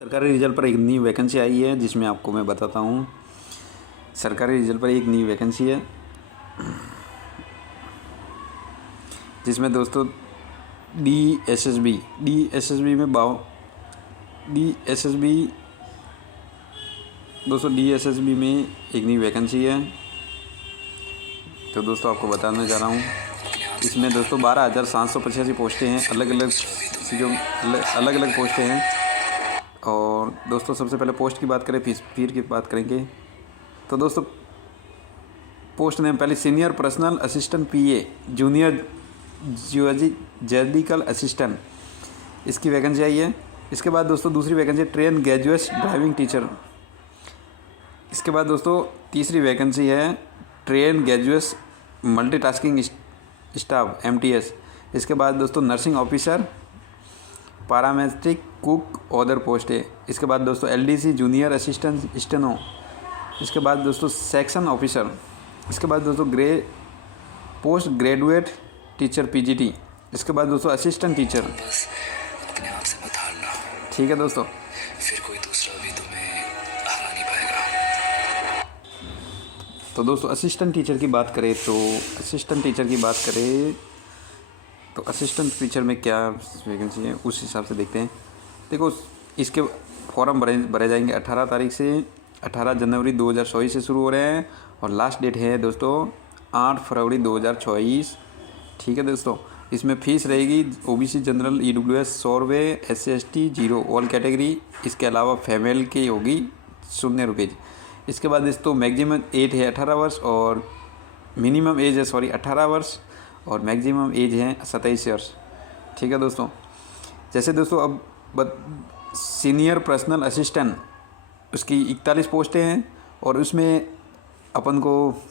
सरकारी रिजल्ट पर एक नई वैकेंसी आई है जिसमें आपको मैं बताता हूँ। सरकारी रिजल्ट पर एक नई वैकेंसी है जिसमें दोस्तों DSSB में DSSB में एक नई वैकेंसी है। तो दोस्तों आपको बताने जा रहा हूँ। इसमें दोस्तों 12,785 पोस्टें हैं, अलग अलग पोस्टें हैं। और दोस्तों सबसे पहले पोस्ट की बात करें, फिर की बात करेंगे। तो दोस्तों पोस्ट नेम पहले senior personal assistant PA, junior judicial assistant, इसकी वैकेंसी आई है। इसके बाद दोस्तों दूसरी vacancy train graduate driving teacher. इसके बाद दोस्तों तीसरी वैकेंसी है train graduate multitasking staff MTS। इसके बाद दोस्तों nursing officer, paramedical, cook, other post है। इसके बाद दोस्तों LDC जूनियर असिस्टेंट स्टेनो। इसके बाद दोस्तों सेक्शन ऑफिसर। इसके बाद दोस्तों पोस्ट ग्रेजुएट टीचर PGT। इसके बाद दोस्तों असिस्टेंट टीचर। अपने आप से मत हारना, ठीक है दोस्तों। फिर कोई दूसरा भी तुम्हें हरा नहीं पाएगा। तो दोस्तों असिस्टेंट टीचर की बात करें तो असिस्टेंट टीचर में क्या वैकेंसी है उस हिसाब से देखते हैं। देखो, इसके फॉर्म भरे जाएंगे 18 तारीख से। 18 जनवरी 2024 से शुरू हो रहे हैं और लास्ट डेट है दोस्तों 8 फरवरी 2024। ठीक है दोस्तों। इसमें फ़ीस रहेगी OBC जनरल EWS 100 रुपये, SC ST 0 ऑल कैटेगरी। इसके अलावा फीमेल की होगी 0 रुपये। इसके बाद दोस्तों मैक्सिमम एज है 18 वर्ष और मिनिमम एज है 18 वर्ष और मैक्सिमम एज है 27 वर्ष। ठीक है दोस्तों। जैसे दोस्तों अब सीनियर पर्सनल असिस्टेंट, उसकी 41 पोस्टें हैं और उसमें अपन को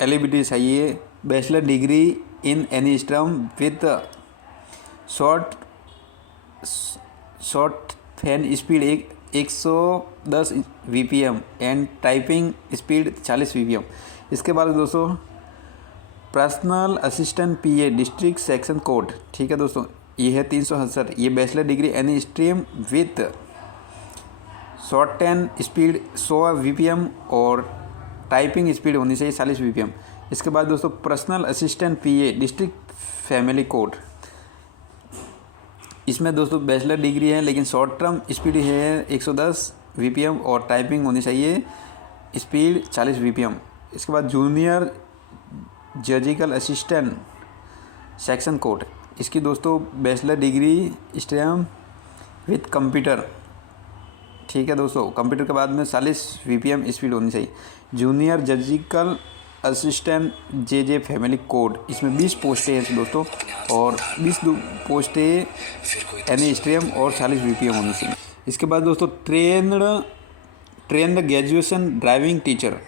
एलिजिबिलिटी चाहिए bachelor degree in any stream with short fan speed 110 VPM and typing speed 40 VPM। इसके बाद दोस्तों personal assistant PA district section code. ठीक है दोस्तों, ये है 368। ये bachelor degree any stream with short 10 speed 100 VPM और टाइपिंग स्पीड होनी चाहिए 40 VPM। इसके बाद दोस्तों personal assistant PA district family code. इसमें दोस्तों बैचलर डिग्री है लेकिन शॉर्ट टर्म स्पीड है 110 VPM और टाइपिंग होनी चाहिए स्पीड 40 VPM। इसके बाद junior surgical assistant section code. इसकी दोस्तों bachelor degree stream with computer. ठीक है दोस्तों, कंप्यूटर के बाद में 40 VPM स्पीड होनी चाहिए। Junior surgical assistant JJ family code. इसमें 20 पोस्टें हैं दोस्तों और 20 पोस्टें एनी स्ट्रीम और 40 VPM होनी चाहिए। इसके बाद दोस्तों ट्रेंड ग्रेजुएशन ड्राइविंग टीचर।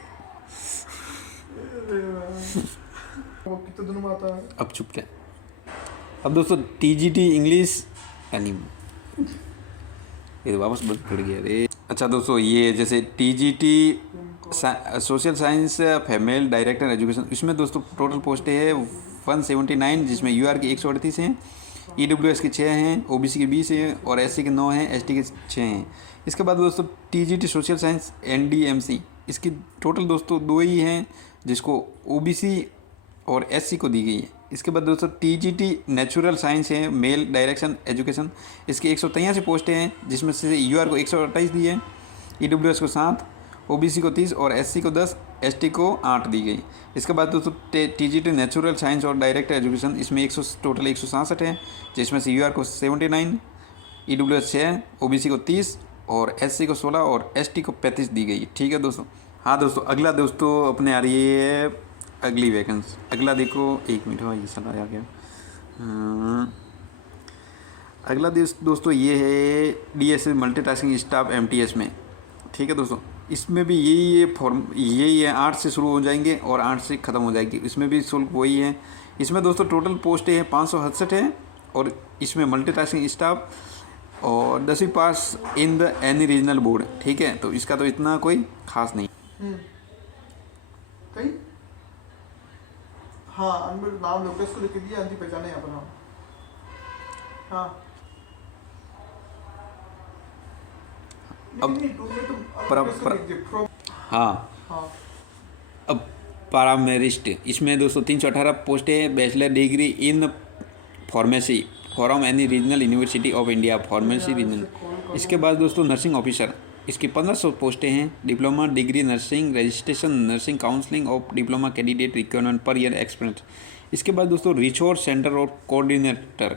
अब चुप क्या। अब दोस्तों TGT इंग्लिश यानी ये वापस पड़ गया रे। अच्छा दोस्तों, ये जैसे TGT social science female director education, इसमें दोस्तों टोटल पोस्टें है 179 जिसमें UR की 138 हैं, EWS की 6 हैं, OBC की 20 हैं और SC के 9 हैं, ST के 6 हैं। इसके बाद दोस्तों TGT सोशल साइंस NDMC, इसकी टोटल दोस्तों 2 ही हैं जिसको OBC और SC को दी गई है। इसके बाद दोस्तों TGT नेचुरल साइंस है मेल डायरेक्शन एजुकेशन, इसकी 183 पोस्टें हैं जिसमें से UR को 128 दी है, EWS को 7, OBC को 30 और SC को 10, ST को 8 दी गई। इसके बाद दोस्तों TGT नेचुरल साइंस और डायरेक्टर एजुकेशन, इसमें टोटल 167 है जिसमें से UR को 79, EWS 6, OBC को 30 और SC को 16 और ST को 35 दी गई। ठीक है दोस्तों। हाँ दोस्तों, अगला दोस्तों अपने आ रही है अगली वैकेंसी। अगला देखो, 1 मिनट हुआ ये साला आ गया। अगला दोस्तों ये है DSS मल्टीटास्किंग स्टाफ MTS में। ठीक है दोस्तों, इसमें भी यही है 8 से शुरू हो जाएंगे और 8 से ख़त्म हो जाएगी। इसमें भी शुल्क वही है। इसमें दोस्तों टोटल पोस्टें हैं 567 है और इसमें मल्टीटास्किंग स्टाफ और 10वीं pass in the any regional board. ठीक है, तो इसका तो इतना कोई खास नहीं। हाँ, नाम लोकेश को लिख दिया, अंतिम पहचाने यहाँ पर। हाँ अब नहीं टू में तुम पर- इसको पर- लिख दे फ्रॉम। हाँ, हाँ अब पैरामेरिस्ट इसमें दोस्तों 318 पोस्टें हैं। Bachelor degree in pharmacy from any regional university of India pharmacy region. इसके बाद दोस्तों नर्सिंग ऑफिसर, इसकी 1500 पोस्टें हैं। Diploma degree nursing registration nursing counselling of diploma candidate requirement per year experience. इसके बाद दोस्तों रिसोर्स सेंटर और कोऑर्डिनेटर,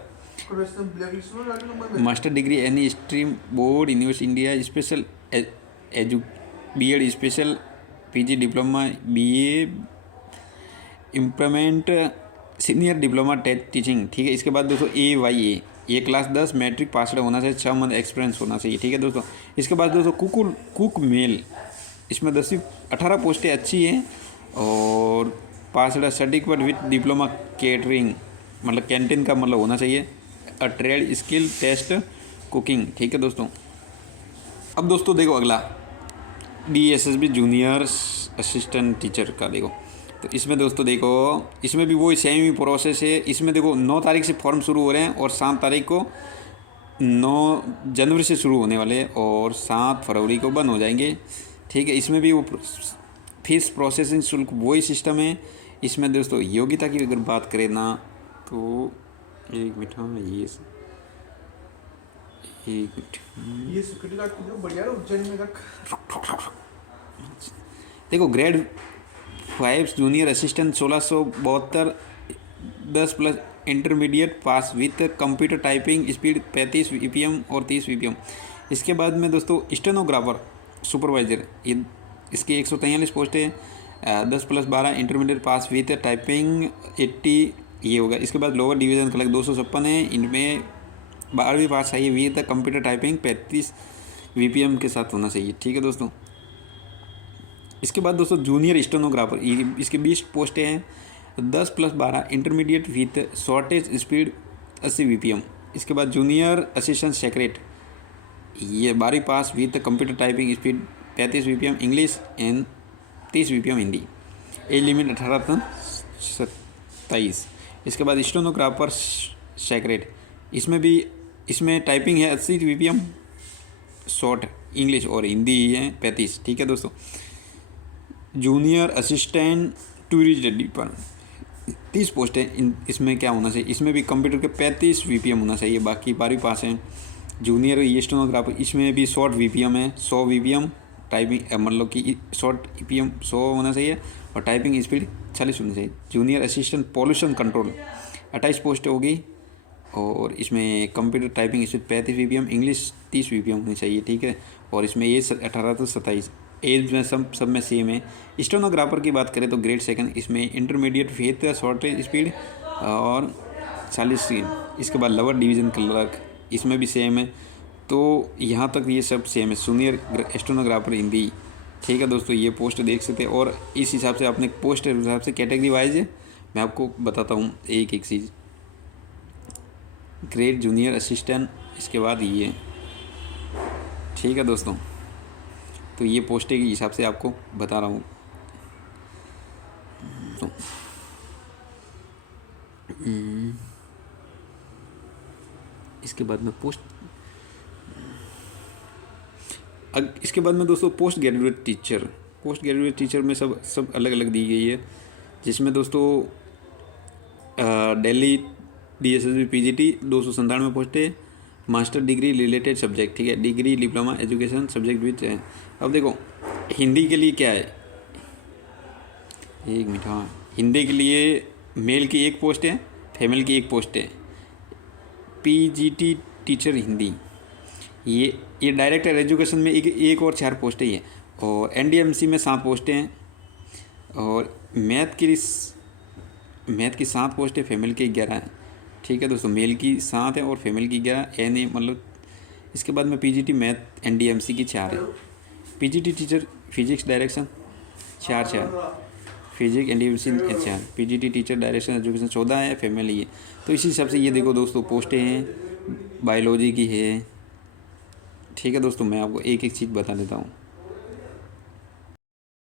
क्वेश्चन ब्लैक लिस्ट में डाल नंबर में। Master degree any stream board university India special edu BEd special PG diploma BA implement senior diploma teaching. ठीक है, इसके बाद दोस्तों ये क्लास 10 मैट्रिक पास होना चाहिए, 6 मंथ एक्सपीरियंस होना चाहिए। ठीक है दोस्तों, इसके बाद दोस्तों कुक मेल, इसमें 18 पोस्टें अच्छी हैं और pass certificate with diploma catering, मतलब कैंटीन का मतलब होना चाहिए। Trade skill test cooking. ठीक है दोस्तों, अब दोस्तों देखो अगला DSSB जूनियर असिस्टेंट टीचर का देखो। तो इसमें दोस्तों देखो, इसमें भी वही सेम ही प्रोसेस है। इसमें देखो 9 तारीख से फॉर्म शुरू हो रहे हैं और 7 तारीख को 9 जनवरी से शुरू होने वाले हैं और 7 फरवरी को बंद हो जाएंगे। ठीक है, इसमें भी वो फीस प्रोसेसिंग शुल्क वही सिस्टम है। इसमें दोस्तों योग्यता की अगर बात करें ना तो एक मिनट, हाँ ये सिक्योरिटी गार्ड कितना बढ़िया है उज्जैन में रख। देखो grade 5 junior assistant 1672 10 plus intermediate pass with computer typing speed 35 VPM और 30 VPM। इसके बाद में दोस्तों स्टेनोग्राफर सुपरवाइजर, ये इसकी 143 पोस्टें 10 plus 12 intermediate pass with typing 80 ये होगा। इसके बाद लोअर डिवीज़न क्लर्क 256 है, इनमें 12वीं पास चाहिए विथ कंप्यूटर टाइपिंग 35 VPM के साथ होना चाहिए। ठीक है दोस्तों, इसके बाद दोस्तों जूनियर स्टेनोग्राफर, इसके 20 पोस्टें हैं 10 plus 12 intermediate with shorthand speed 80 VPM। इसके बाद जूनियर असिस्टेंट सेक्रेट, ये 12वीं pass with computer typing speed 35 VPM English and 30 VPM Hindi. Age limit 18 था 27। इसके बाद स्टेनोग्राफर सेक्रेट, इसमें टाइपिंग है 80 VPM, शॉर्ट इंग्लिश और हिंदी है 35। ठीक है दोस्तों, junior assistant tourist department 30 post है। इसमें क्या होना चाहिए, इसमें भी कंप्यूटर के 35 VPM होना चाहिए, बाकी 12वीं पास है। जूनियर स्टेनोग्राफर, इसमें भी शॉर्ट VPM है 100 VPM, टाइपिंग मतलब कि शॉर्ट VPM 100 होना चाहिए और टाइपिंग स्पीड 40 होनी चाहिए। Junior assistant pollution control 28 post होगी और इसमें computer typing speed 35 VPM English 30 VPM होनी चाहिए। ठीक है, और इसमें ये 18 से 27 एज में सब में सेम है। स्टेनोग्राफर की बात करें तो ग्रेड 2, इसमें इंटरमीडिएट विथ शॉर्टेज स्पीड और 40। इसके बाद लोअर डिवीज़न क्लर्क, इसमें भी सेम है। तो यहाँ तक ये सब सेम है, जूनियर स्टेनोग्राफर हिंदी। ठीक है दोस्तों, ये पोस्ट देख सकते हैं और इस हिसाब से अपने पोस्ट के हिसाब से कैटेगरी वाइज है। मैं आपको बताता हूँ एक एक चीज़। ग्रेड जूनियर असिस्टेंट, इसके बाद ये। ठीक है दोस्तों, तो ये पोस्टें के हिसाब से आपको बता रहा हूँ। तो इसके बाद में इसके बाद में दोस्तों पोस्ट ग्रेजुएट टीचर में सब अलग अलग दी गई है, जिसमें दोस्तों दिल्ली DSSB PGT 297 पोस्टें, मास्टर डिग्री रिलेटेड सब्जेक्ट। ठीक है, degree diploma education subject which है। अब देखो हिंदी के लिए क्या है, एक मिनट, हाँ हिंदी के लिए मेल की 1 पोस्ट है, फीमेल की 1 पोस्ट है। PGT टीचर हिंदी, ये डायरेक्टर एजुकेशन में एक और 4 पोस्टें ही हैं और NDMC में 7 पोस्टें हैं और मैथ की 7 पोस्टें, फीमेल की 11 हैं। ठीक है दोस्तों, मेल की 7 है और फीमेल की 11 NA मतलब। इसके बाद में PGT मैथ NDMC की 4 है। PGT teacher physics direction 4 physics NDMC 4। PGT teacher direction education 14 है, फीमेल ही है। तो इसी हिसाब से ये देखो दोस्तों पोस्टें हैं, बायोलॉजी की है। ठीक है दोस्तों, मैं आपको एक एक चीज़ बता देता हूँ।